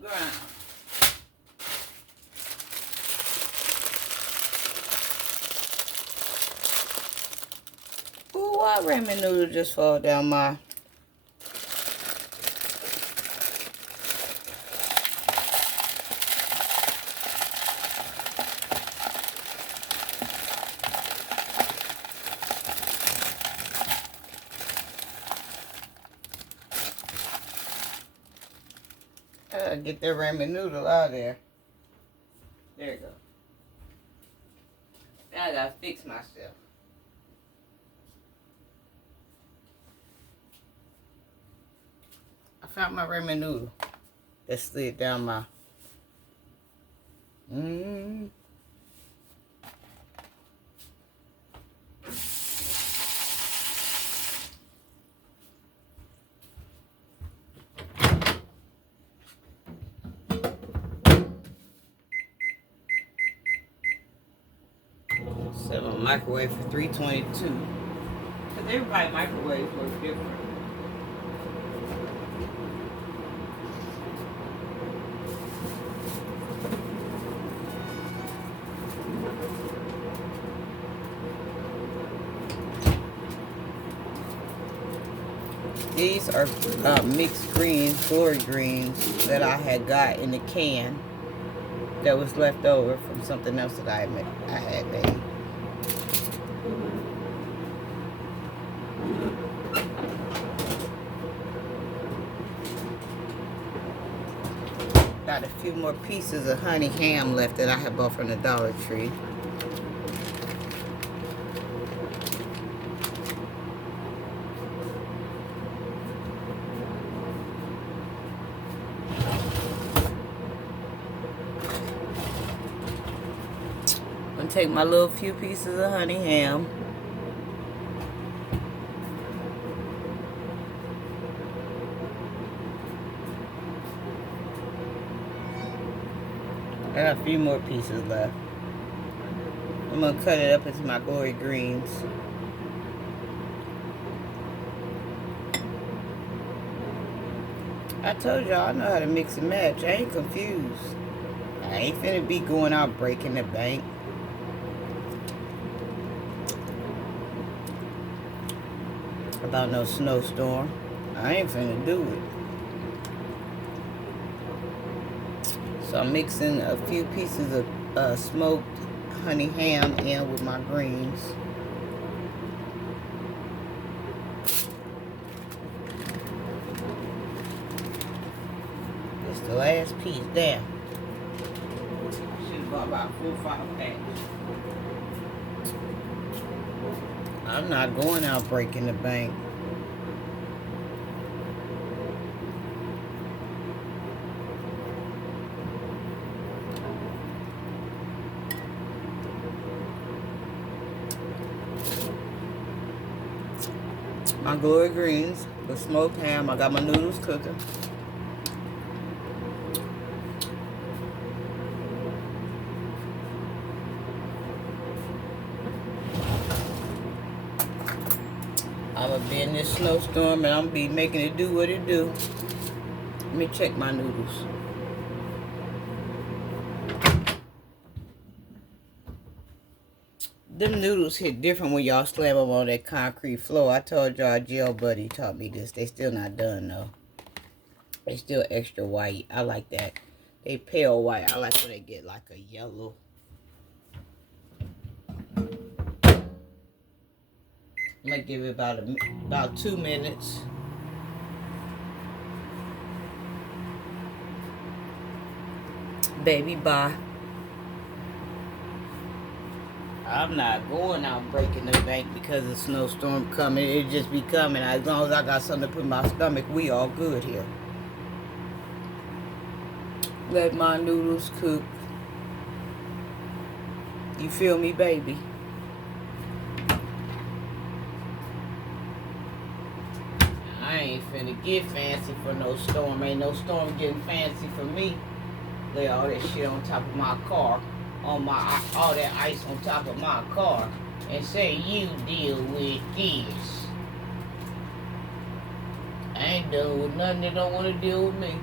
ground. Ooh, why ramen noodle just fall down my... I gotta get that ramen noodle out of there. There you go. Now I gotta fix myself. I found my ramen noodle. That slid down my... Set my microwave for 322. Because everybody microwave looks different. These are mixed greens, glory greens that I had got in the can that was left over from something else that I had made. Got a few more pieces of honey ham left that I had bought from the Dollar Tree. I'm gonna take my little few pieces of honey ham. I got a few more pieces left. I'm gonna cut it up into my glory greens. I told y'all I know how to mix and match. I ain't confused. I ain't finna be going out breaking the bank. About no snowstorm. I ain't finna do it. So I'm mixing a few pieces of smoked honey ham in with my greens. It's the last piece. Damn. Should have bought about 4 or 5 packs. I'm not going out breaking the bank. My glory greens, the smoked ham. I got my noodles cooking. I'm gonna be in this snowstorm and I'm gonna be making it do what it do. Let me check my noodles. Them noodles hit different when y'all slam them on that concrete floor. I told y'all, Jill Buddy taught me this. They still not done though. They still extra white. I like that. They pale white. I like when they get like a yellow. I'm gonna give it about 2 minutes. Baby, bye. I'm not going out breaking the bank because of the snowstorm coming. It just be coming. As long as I got something to put in my stomach, we all good here. Let my noodles cook. You feel me, baby? I ain't finna get fancy for no storm. Ain't no storm getting fancy for me. Lay all that shit on top of my car. All that ice on top of my car. And say you deal with this. I ain't dealing with nothing that don't want to deal with me.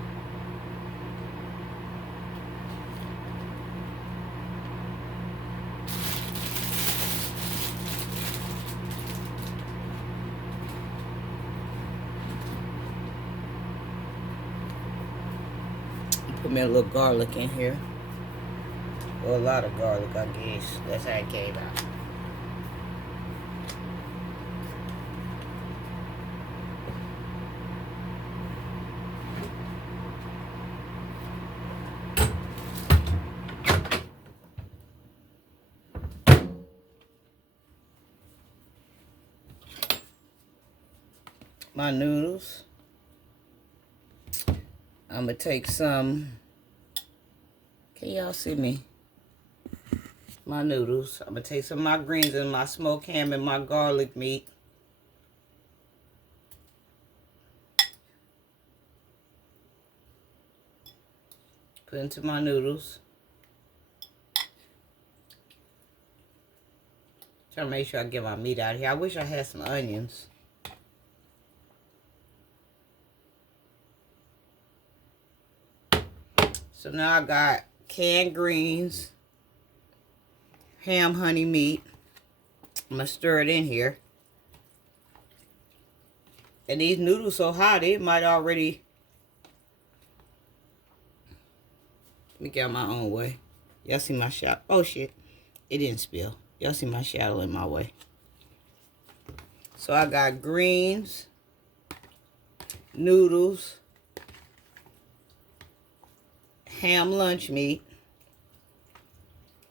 put me a little garlic in here. Or a lot of garlic, I guess. That's how it came out. My noodles. I'm going to take some. Can y'all see me? My noodles. I'm going to take some of my greens and my smoked ham and my garlic meat. Put into my noodles. Trying to make sure I get my meat out of here. I wish I had some onions. So now I got canned greens, ham, honey, meat. I'm going to stir it in here. And these noodles so hot, it might already... Let me get out my own way. Y'all see my shadow? Oh, shit. It didn't spill. Y'all see my shadow in my way. So I got greens, noodles, ham lunch meat.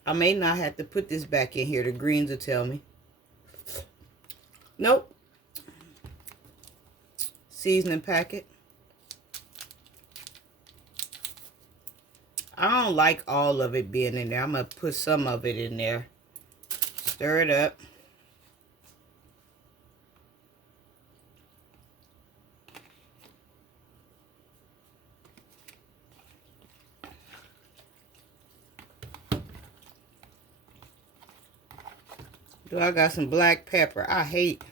I may not have to put this back in here. The greens will tell me. Nope. Seasoning packet. I don't like all of it being in there. I'm going to put some of it in there. Stir it up. Do I got some black pepper? I hate.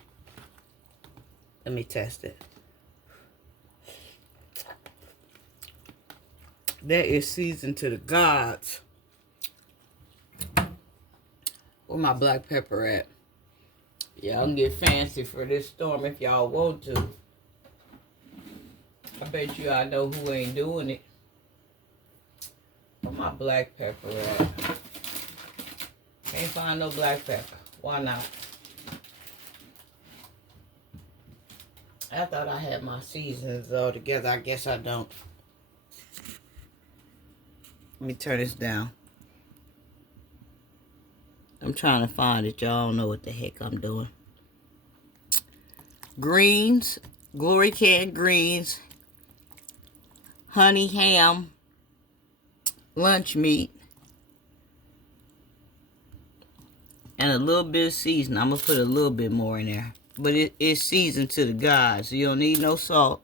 Let me test it. That is seasoned to the gods. Where my black pepper at? Y'all can get fancy for this storm if y'all want to. I bet you I know who ain't doing it. Where my black pepper at? Can't find no black pepper. Why not? I thought I had my seasons all together. I guess I don't. Let me turn this down. I'm trying to find it. Y'all don't know what the heck I'm doing. Greens. Glory canned greens. Honey ham. Lunch meat. And a little bit of seasoning. I'm going to put a little bit more in there. But it is seasoned to the gods. So you don't need no salt.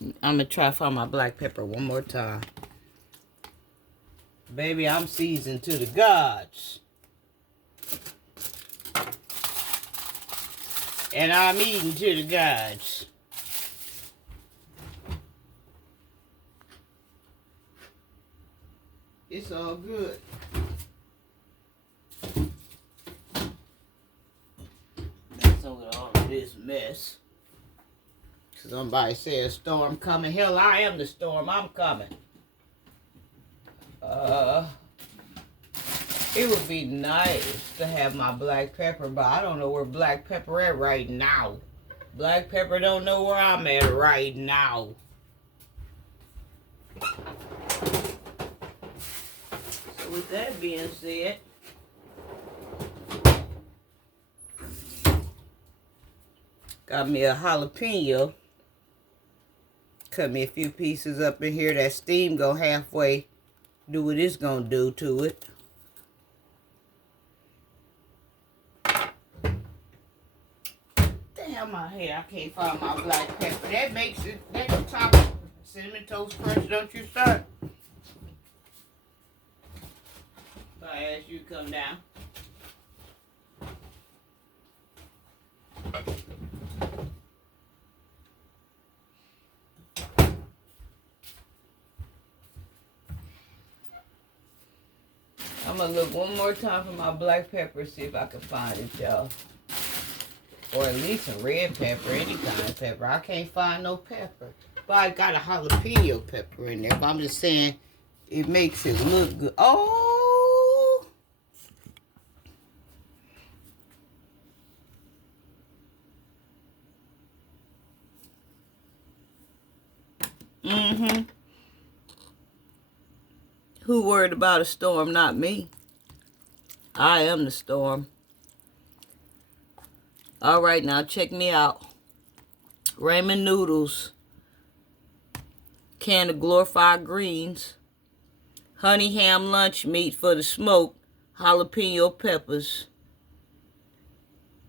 I'm going to try to find my black pepper one more time. Baby, I'm seasoned to the gods. And I'm eating to the gods. It's all good. That's over all of this mess. Somebody said storm coming. Hell, I am the storm. I'm coming. It would be nice to have my black pepper, but I don't know where black pepper at right now. Black pepper don't know where I'm at right now. So with that being said, got me a jalapeno. Cut me a few pieces up in here. That steam go halfway do what it's gonna do to it. Damn my hair, I can't find my black pepper. That makes it, that's the top of Cinnamon Toast Crunch, don't you start? So I ask you to come down. I'm gonna look one more time for my black pepper, see if I can find it, y'all. Or at least some red pepper, any kind of pepper. I can't find no pepper. But I got a jalapeno pepper in there. But I'm just saying it makes it look good. Oh! Mm-hmm. Who worried about a storm? Not me. I am the storm. All right, now check me out. Ramen noodles, can of glorified greens, honey ham lunch meat for the smoke, jalapeno peppers.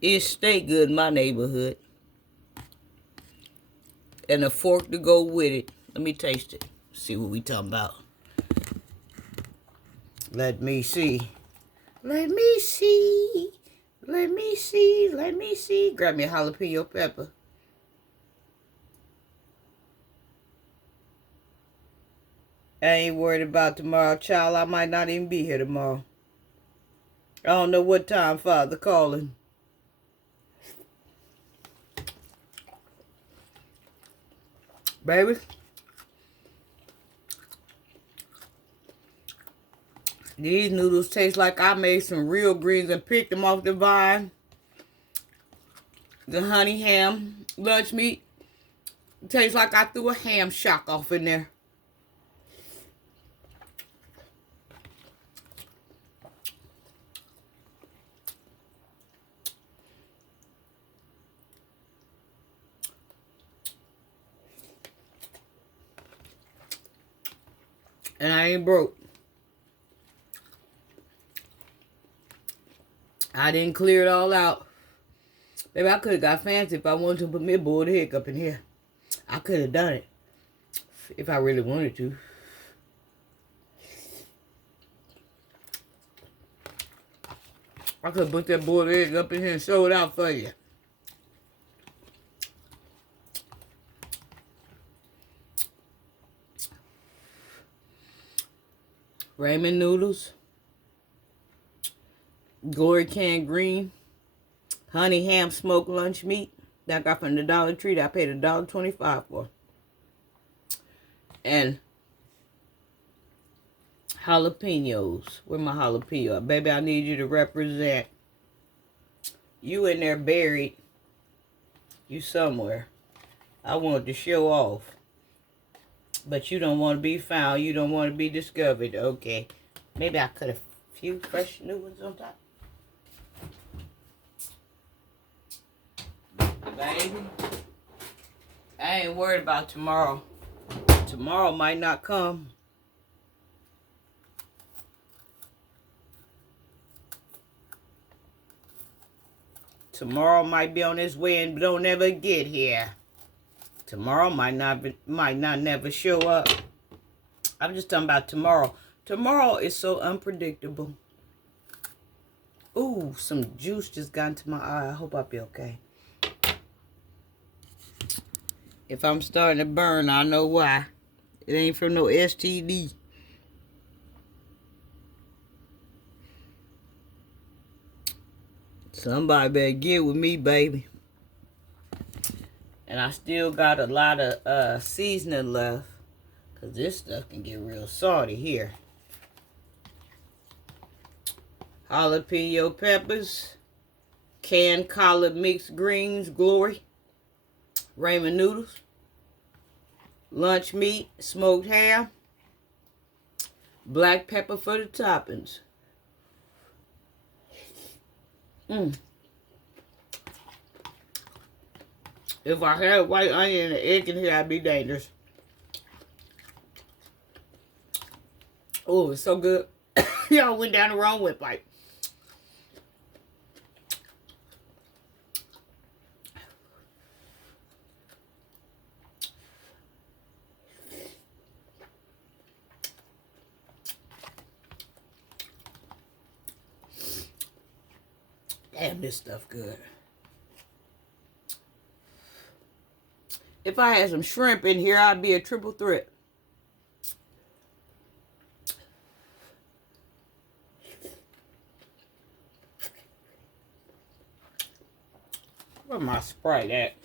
It stay good in my neighborhood. And a fork to go with it. Let me taste it. See what we talking about. Let me see. Let me see. Let me see. Let me see. Grab me a jalapeno pepper. I ain't worried about tomorrow, child. I might not even be here tomorrow. I don't know what time Father calling. Baby. These noodles taste like I made some real greens and picked them off the vine. The honey ham lunch meat tastes like I threw a ham shock off in there. And I ain't broke. I didn't clear it all out. Maybe I could have got fancy if I wanted to put me a boiled egg up in here. I could have done it if I really wanted to. I could have put that boiled egg up in here and show it out for you. Ramen noodles. Glory canned green. Honey ham smoked lunch meat that I got from the Dollar Tree that I paid $1.25 for. And jalapenos. Where my jalapeno? Baby, I need you to represent. You in there buried. You somewhere. I wanted to show off. But you don't want to be found. You don't want to be discovered. Okay. Maybe I could have a few fresh new ones on top. Baby, I ain't worried about tomorrow. Tomorrow might not come. Tomorrow might be on its way and don't ever get here. Tomorrow might not never show up. I'm just talking about tomorrow. Tomorrow is so unpredictable. Ooh, some juice just got into my eye. I hope I'll be okay. If I'm starting to burn, I know why. It ain't from no STD. Somebody better get with me, baby. And I still got a lot of seasoning left. Because this stuff can get real salty here. Jalapeno peppers. Canned collard mixed greens, Glory. Ramen noodles. Lunch meat, smoked ham. Black pepper for the toppings. If I had white onion and an egg in here, I'd be dangerous. Oh, it's so good. Y'all went down the wrong windpipe. Damn, this stuff good. If I had some shrimp in here, I'd be a triple threat. Where my Sprite at?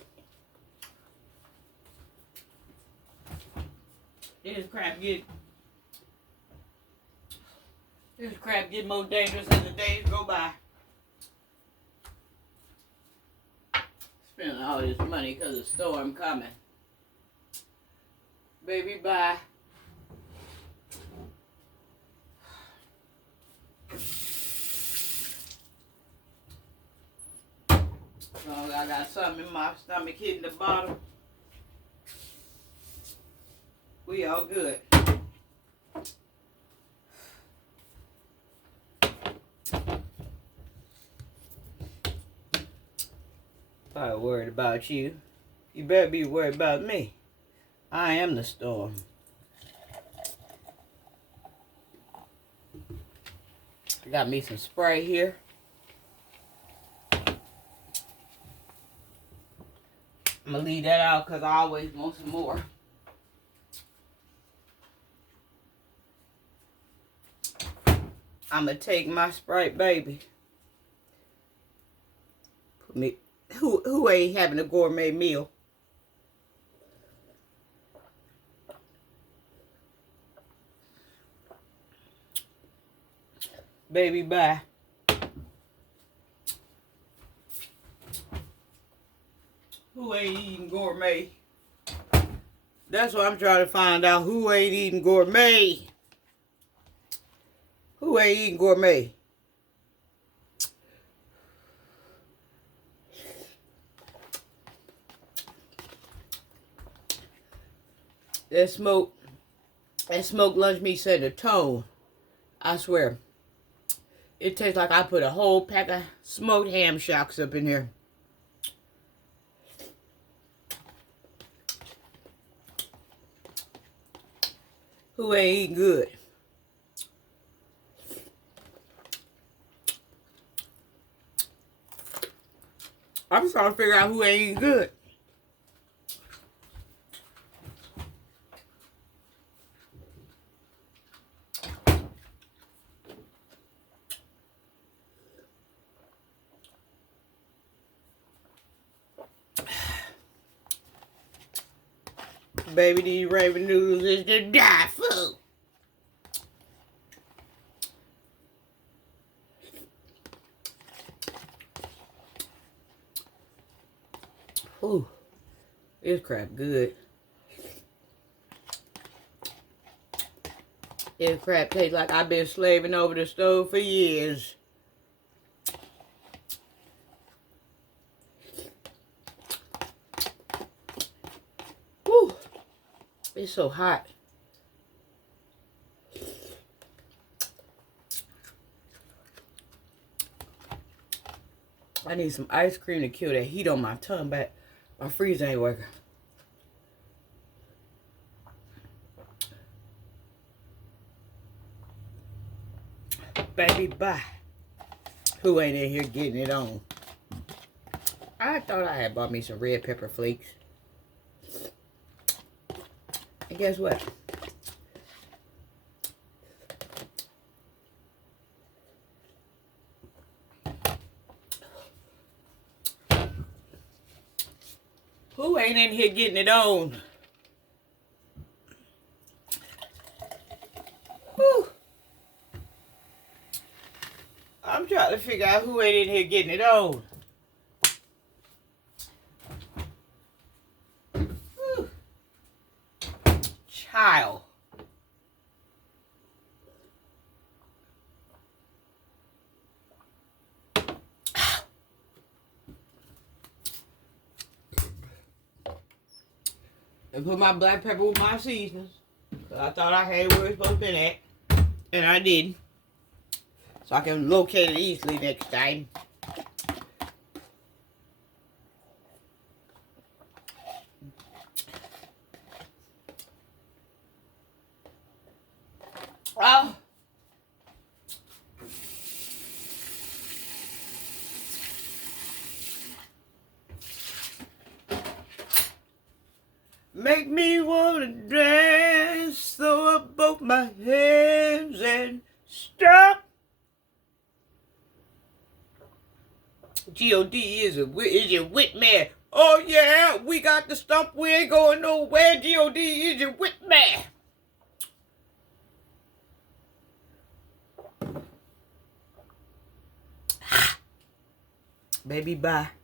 This crap get more dangerous as the days go by. Spending all this money because of storm coming. Baby, bye. Long as I got something in my stomach hitting the bottom, we all good. If I worried about you, you better be worried about me. I am the storm. I got me some spray here. I'm going to leave that out because I always want some more. I'm going to take my Sprite baby. Put me. Who ain't having a gourmet meal? Baby, bye. Who ain't eating gourmet? That's what I'm trying to find out. Who ain't eating gourmet? Who ain't eating gourmet? That smoked lunch meat set the tone. I swear. It tastes like I put a whole pack of smoked ham shocks up in there. Who ain't eating good? I'm trying to figure out who ain't eating good. Baby, these ramen noodles is to die for. Ooh, this crap good. This crap tastes like I've been slaving over the stove for years. Woo, it's so hot. I need some ice cream to kill that heat on my tongue, but my freezer ain't working. Baby, bye. Who ain't in here getting it on? I thought I had bought me some red pepper flakes. And guess what? Who ain't in here getting it on? Whew. I'm trying to figure out who ain't in here getting it on. Whew. Child. And put my black pepper with my seasonings. I thought I had where it's supposed to be at. And I didn't. So I can locate it easily next time. Oh. Make me want to dance, throw up both my hands and stop. G.O.D. is your wit man. Oh yeah, we got the stump, we ain't going nowhere. G.O.D. is your wit man. Baby, bye.